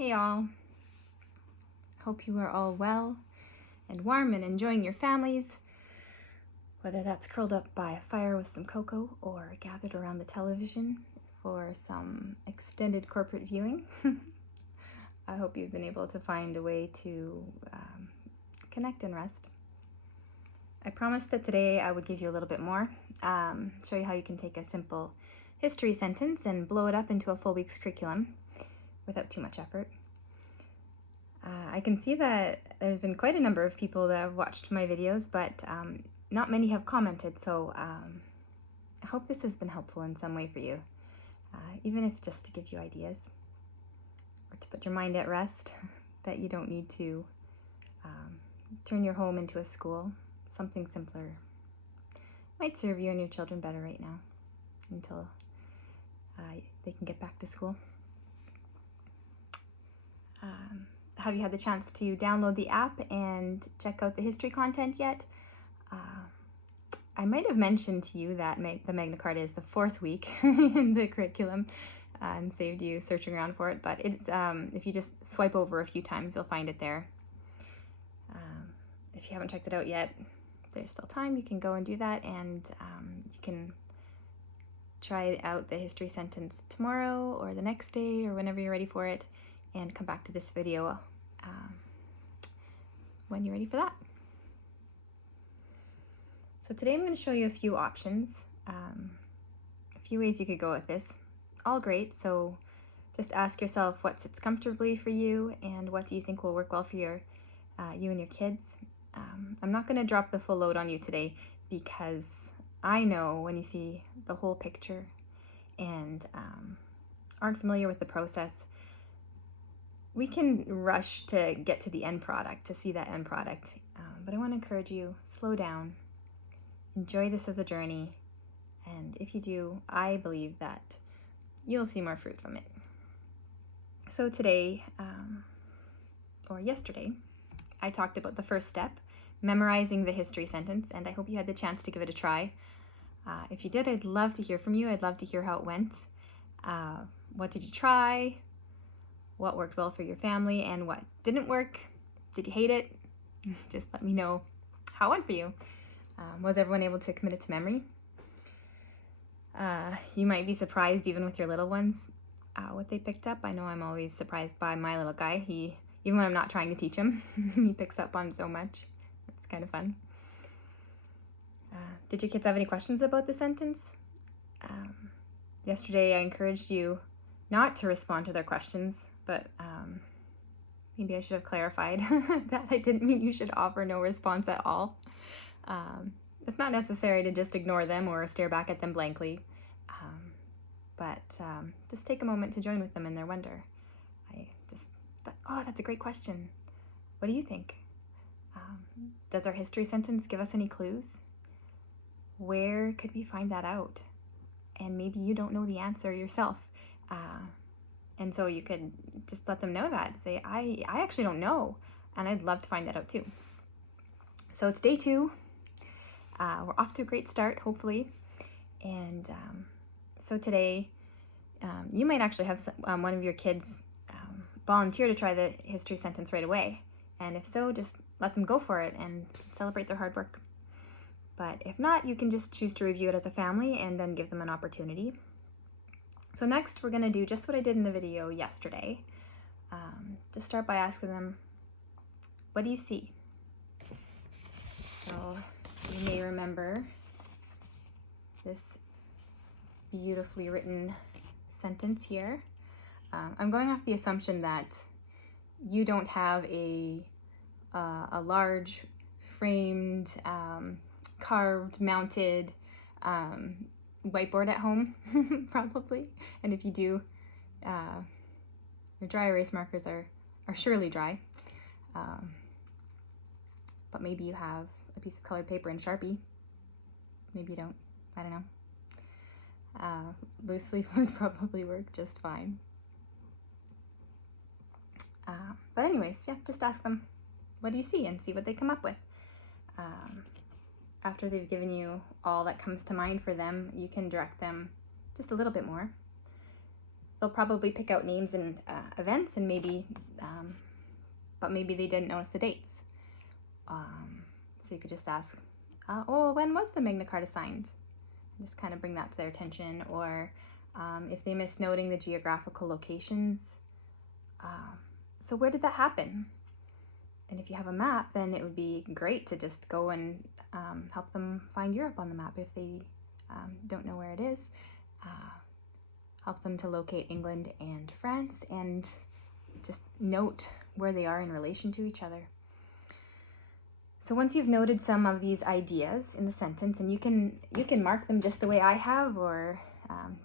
Hey all, hope you are all well and warm and enjoying your families, whether that's curled up by a fire with some cocoa or gathered around the television for some extended corporate viewing. I hope you've been able to find a way to connect and rest. I promised that today I would give you a little bit more, show you how you can take a simple history sentence and blow it up into a full week's curriculum without too much effort. I can see that there's been quite a number of people that have watched my videos, but not many have commented, so I hope this has been helpful in some way for you, even if just to give you ideas or to put your mind at rest, that you don't need to turn your home into a school. Something simpler might serve you and your children better right now until they can get back to school. Have you had the chance to download the app and check out the history content yet? I might have mentioned to you that the Magna Carta is the fourth week in the curriculum and saved you searching around for it, but it's if you just swipe over a few times, you'll find it there. If you haven't checked it out yet, there's still time. You can go and do that, and you can try out the history sentence tomorrow or the next day or whenever you're ready for it, and come back to this video when you're ready for that. So today I'm going to show you a few options, a few ways you could go with this. All great, so just ask yourself what sits comfortably for you and what do you think will work well for you and your kids. I'm not going to drop the full load on you today because I know when you see the whole picture and aren't familiar with the process, we can rush to get to the end product, to see that end product. But I want to encourage you, slow down, enjoy this as a journey, and if you do, I believe that you'll see more fruit from it. So today, or yesterday, I talked about the first step, memorizing the history sentence, and I hope you had the chance to give it a try. If you did, I'd love to hear from you. I'd love to hear how it went. What did you try? What worked well for your family and what didn't work? Did you hate it? Just let me know how it went for you. Was everyone able to commit it to memory? You might be surprised even with your little ones what they picked up. I know I'm always surprised by my little guy. Even when I'm not trying to teach him, he picks up on so much. It's kind of fun. Did your kids have any questions about the sentence? Yesterday I encouraged you not to respond to their questions, but maybe I should have clarified that I didn't mean you should offer no response at all. It's not necessary to just ignore them or stare back at them blankly, but just take a moment to join with them in their wonder. I just thought, oh, that's a great question. What do you think? Does our history sentence give us any clues? Where could we find that out? And maybe you don't know the answer yourself. And so you could just let them know that. Say, I actually don't know, and I'd love to find that out too. So it's day 2. We're off to a great start, hopefully. And so today, you might actually have one of your kids volunteer to try the history sentence right away. And if so, just let them go for it and celebrate their hard work. But if not, you can just choose to review it as a family and then give them an opportunity. So next, we're going to do just what I did in the video yesterday. Just start by asking them, what do you see? So you may remember this beautifully written sentence here. I'm going off the assumption that you don't have a large framed, carved, mounted whiteboard at home, probably. And if you do, your dry erase markers are surely dry. But maybe you have a piece of colored paper and Sharpie. Maybe you don't. I don't know. Loose leaf would probably work just fine. But anyways, yeah, just ask them, what do you see? And see what they come up with. After they've given you all that comes to mind for them, you can direct them just a little bit more. they'll probably pick out names and events, and maybe, but maybe they didn't notice the dates. So you could just ask, oh, when was the Magna Carta signed? Just kind of bring that to their attention. Or if they miss noting the geographical locations, so where did that happen? And if you have a map, then it would be great to just go and help them find Europe on the map if they don't know where it is. Help them to locate England and France, and just note where they are in relation to each other. So once you've noted some of these ideas in the sentence, and you can mark them just the way I have, or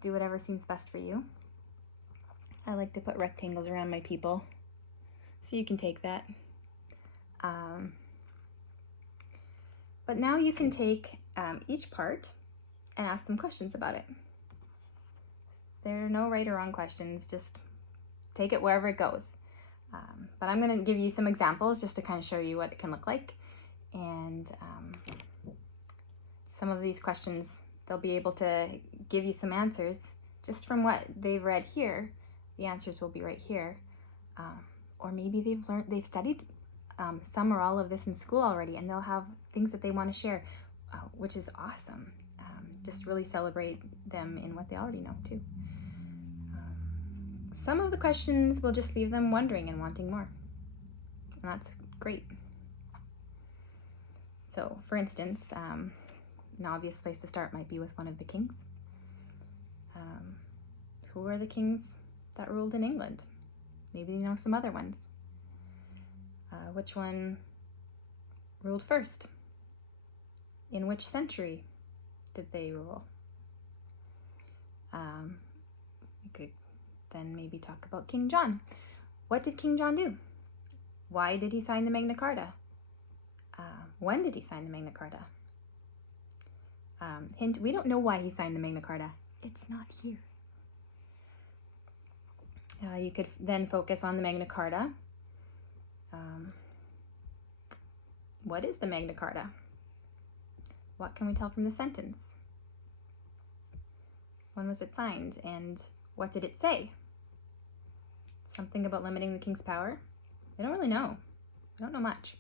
do whatever seems best for you. I like to put rectangles around my people, so you can take that. But now you can take each part and ask them questions about it. There are no right or wrong questions, just take it wherever it goes. But I'm going to give you some examples just to kind of show you what it can look like. And some of these questions, they'll be able to give you some answers just from what they've read here. The answers will be right here. Or maybe they've studied some or all of this in school already, and they'll have things that they want to share, which is awesome. Just really celebrate them in what they already know too. Some of the questions will just leave them wondering and wanting more, and that's great. So, for instance, an obvious place to start might be with one of the kings. Who are the kings that ruled in England? Maybe you know some other ones. Which one ruled first? In which century did they rule? You could then maybe talk about King John. What did King John do? Why did he sign the Magna Carta? When did he sign the Magna Carta? Hint, we don't know why he signed the Magna Carta. It's not here. You could then focus on the Magna Carta. What is the Magna Carta? What can we tell from the sentence? When was it signed, and what did it say? Something about limiting the king's power? They don't really know. They don't know much.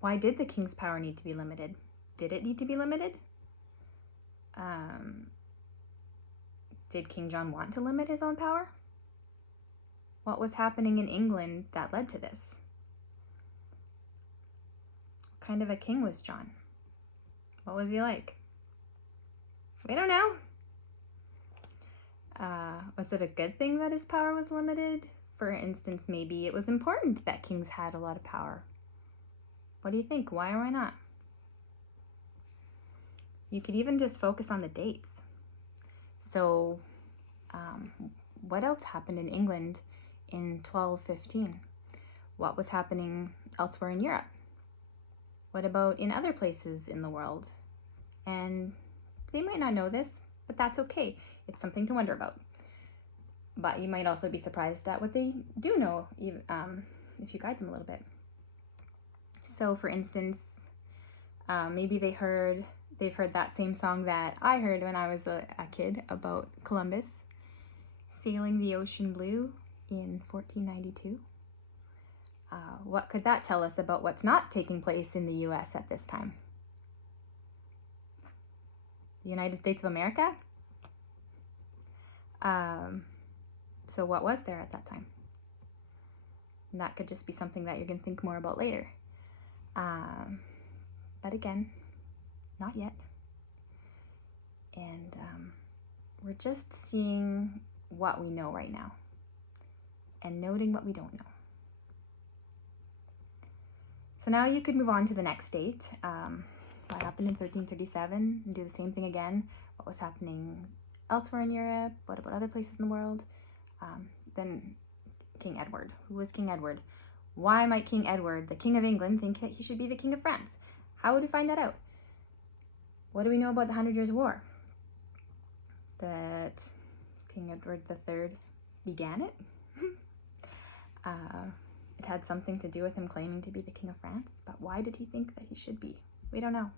Why did the king's power need to be limited? Did it need to be limited? Did King John want to limit his own power? What was happening in England that led to this? What kind of a king was John? What was he like? We don't know. Was it a good thing that his power was limited? For instance, maybe it was important that kings had a lot of power. What do you think? Why or why not? You could even just focus on the dates. So, what else happened in England in 1215? What was happening elsewhere in Europe? What about in other places in the world? And they might not know this, but that's okay. It's something to wonder about. But you might also be surprised at what they do know, if you guide them a little bit. So, for instance, maybe they've heard that same song that I heard when I was a kid about Columbus sailing the ocean blue in 1492. What could that tell us about what's not taking place in the U.S. at this time? The United States of America? So what was there at that time? And that could just be something that you're going to think more about later. But again, not yet. And we're just seeing what we know right now and noting what we don't know. So now you could move on to the next date. What happened in 1337, and do the same thing again. What was happening elsewhere in Europe? What about other places in the world? Then King Edward. Who was King Edward? Why might King Edward, the King of England, think that he should be the King of France? How would we find that out? What do we know about the 100 Years' War? That King Edward III began it? It had something to do with him claiming to be the King of France, but why did he think that he should be? We don't know.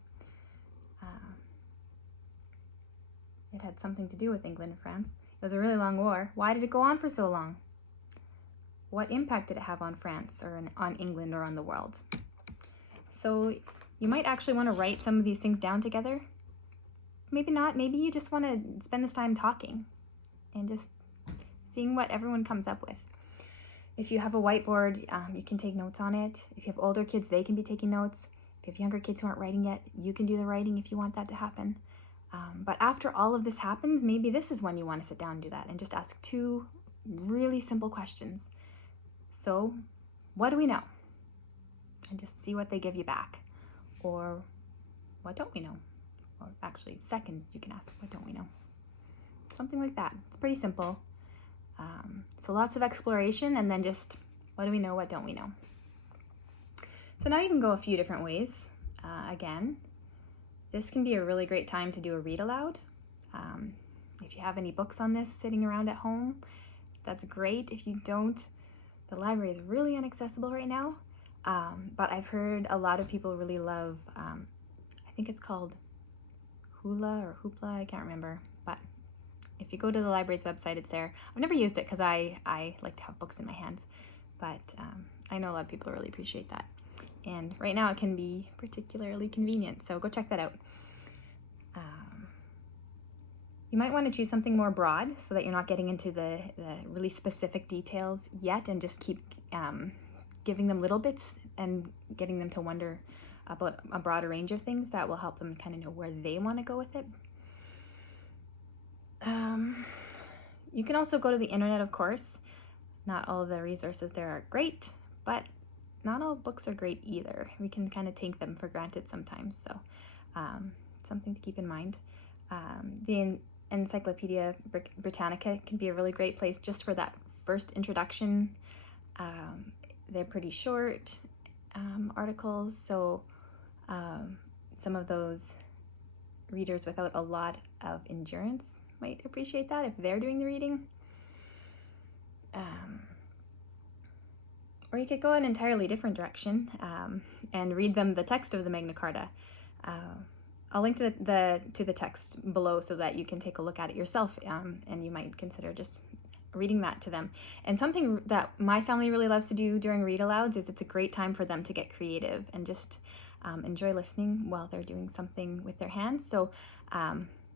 it had something to do with England and France. It was a really long war. Why did it go on for so long? What impact did it have on France or on England or on the world? So you might actually want to write some of these things down together. Maybe not. Maybe you just want to spend this time talking and just seeing what everyone comes up with. If you have a whiteboard, you can take notes on it. If you have older kids, they can be taking notes. If you have younger kids who aren't writing yet, you can do the writing if you want that to happen. But after all of this happens, maybe this is when you want to sit down and do that and just ask 2 really simple questions. So, what do we know? And just see what they give you back. Or, what don't we know? Or actually, second, you can ask, what don't we know? Something like that. It's pretty simple. So lots of exploration, and then just, what do we know, what don't we know? So now you can go a few different ways. Again, this can be a really great time to do a read aloud. If you have any books on this sitting around at home, that's great. If you don't, the library is really inaccessible right now. But I've heard a lot of people really love, I think it's called Hula or Hoopla, I can't remember. But if you go to the library's website, it's there. I've never used it because I like to have books in my hands. But I know a lot of people really appreciate that. And right now it can be particularly convenient, so go check that out. You might want to choose something more broad so that you're not getting into the really specific details yet, and just keep giving them little bits and getting them to wonder about a broader range of things that will help them kind of know where they want to go with it. You can also go to the internet, of course. Not all of the resources there are great, but not all books are great either. We can kind of take them for granted sometimes, so something to keep in mind. The Encyclopedia Britannica can be a really great place just for that first introduction. They're pretty short articles, so some of those readers without a lot of endurance might appreciate that if they're doing the reading. Or you could go an entirely different direction and read them the text of the Magna Carta. I'll link to the text below so that you can take a look at it yourself, and you might consider just reading that to them. And something that my family really loves to do during read-alouds is it's a great time for them to get creative and just enjoy listening while they're doing something with their hands. So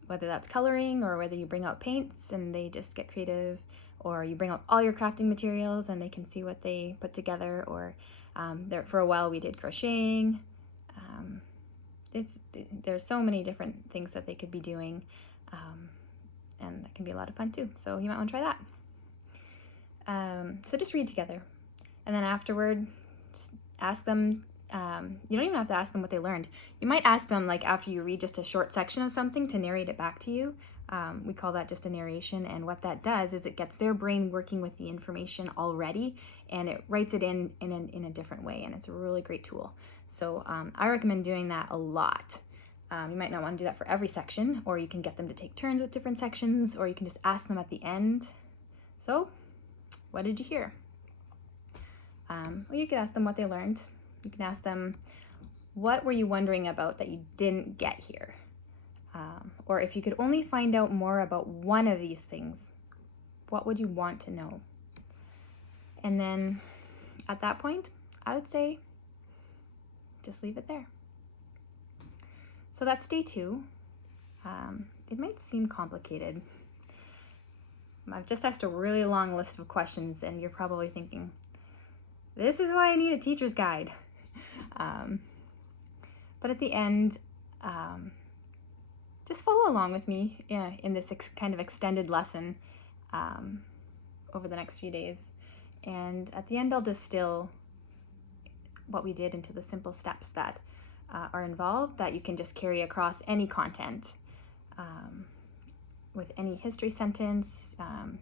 whether that's coloring, or whether you bring out paints and they just get creative, or you bring out all your crafting materials and they can see what they put together, or for a while we did crocheting. There's so many different things that they could be doing, and that can be a lot of fun too. So you might want to try that. So just read together, and then afterward, just ask them. You don't even have to ask them what they learned. You might ask them, like, after you read just a short section of something, to narrate it back to you. We call that just a narration, and what that does is it gets their brain working with the information already, and it writes it in a different way, and it's a really great tool. So I recommend doing that a lot. You might not want to do that for every section, or you can get them to take turns with different sections, or you can just ask them at the end. So, what did you hear? Well, you could ask them what they learned. You can ask them, what were you wondering about that you didn't get here? Or if you could only find out more about one of these things, what would you want to know? And then at that point, I would say, just leave it there. So that's day 2. It might seem complicated. I've just asked a really long list of questions, and you're probably thinking, this is why I need a teacher's guide. But at the end, just follow along with me in this kind of extended lesson over the next few days. And at the end, I'll distill what we did into the simple steps that are involved that you can just carry across any content. With any history sentence,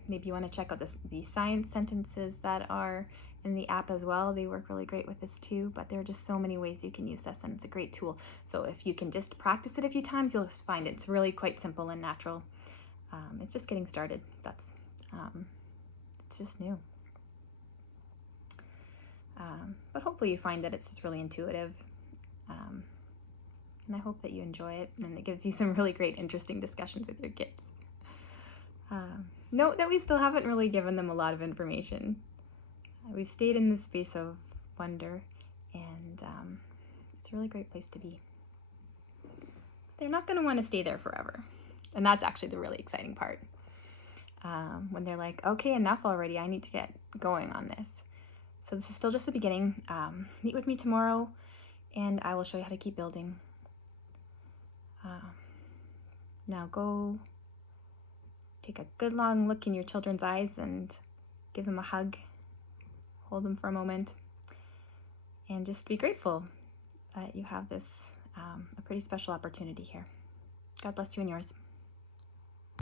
maybe you want to check out the science sentences that are in the app as well. They work really great with this too, but there are just so many ways you can use this, and it's a great tool. So if you can just practice it a few times, you'll just find it's really quite simple and natural. It's just getting started. It's just new. But hopefully you find that it's just really intuitive, and I hope that you enjoy it, and it gives you some really great, interesting discussions with your kids. Note that we still haven't really given them a lot of information. We've stayed in this space of wonder, and it's a really great place to be. They're not going to want to stay there forever, and that's actually the really exciting part. When they're like, okay, enough already, I need to get going on this. So this is still just the beginning. Meet with me tomorrow, and I will show you how to keep building. Now go take a good long look in your children's eyes and give them a hug. Hold them for a moment, and just be grateful that you have this, a pretty special opportunity here. God bless you and yours.